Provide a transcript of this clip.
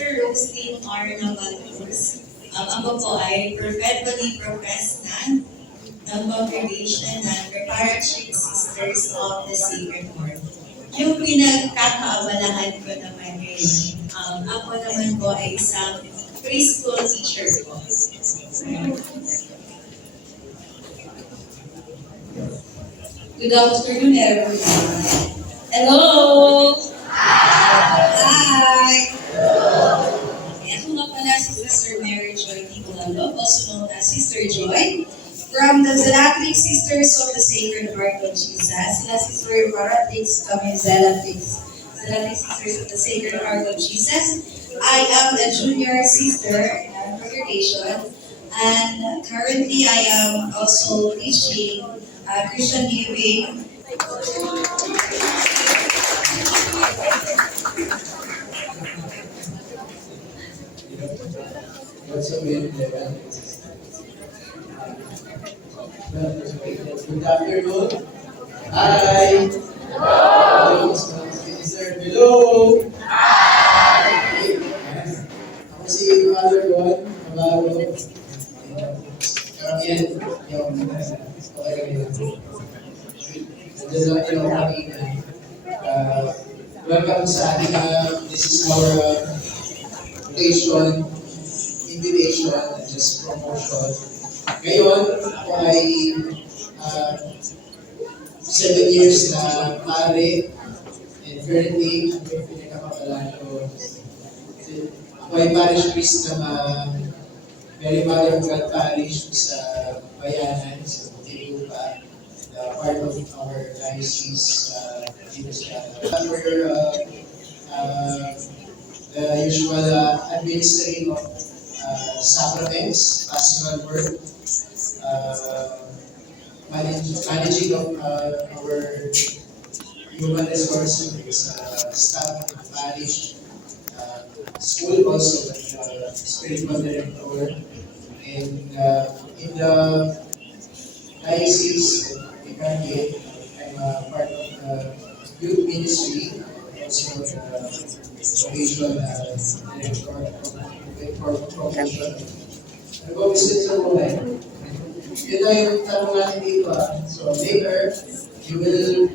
Sister Roslyn R. Navalus. Ako po ay perpetually professed na ng congregation ng Preparatory Sisters of the Sacred Heart. Yung pinagkakaabalahan ko naman ngayon, ako naman po ay isang preschool teacher po. Good afternoon, everyone. Hello! Hi! Ako nga pala si Sister Mary Joy Nicolalo, also known as Sister Joy, from the Zelatric Sisters of the Sacred Heart of Jesus. Sila Sister Ibaratics, kami Zelatrics Sisters of the Sacred Heart of Jesus. I am a junior sister in our congregation, and currently I am also teaching Christian Living. What's up, man? Good afternoon. Hi. Hello. Sir, hello. Hi. Ako si Father Ron Navarro. Karamihan yung welcome sa ating this is our rotation, invitation, and just promotion. Ngayon, ako ay 7 years na pare, and currently, ako yung pinagkakapalan ko. Ako ay parish priest ng Mary Mother of God Parish sa Bayanan, sa Tilupa, part of our diocese dito sa the usual administering of sacraments, pastoral work, managing of our human resources, staff of the parish, school also, spiritual director, and in the diocese, I'm part of the youth ministry, also the provincial director for promotion. Nag-office sa buhay. Yun na yung tanong natin dito. So later, you will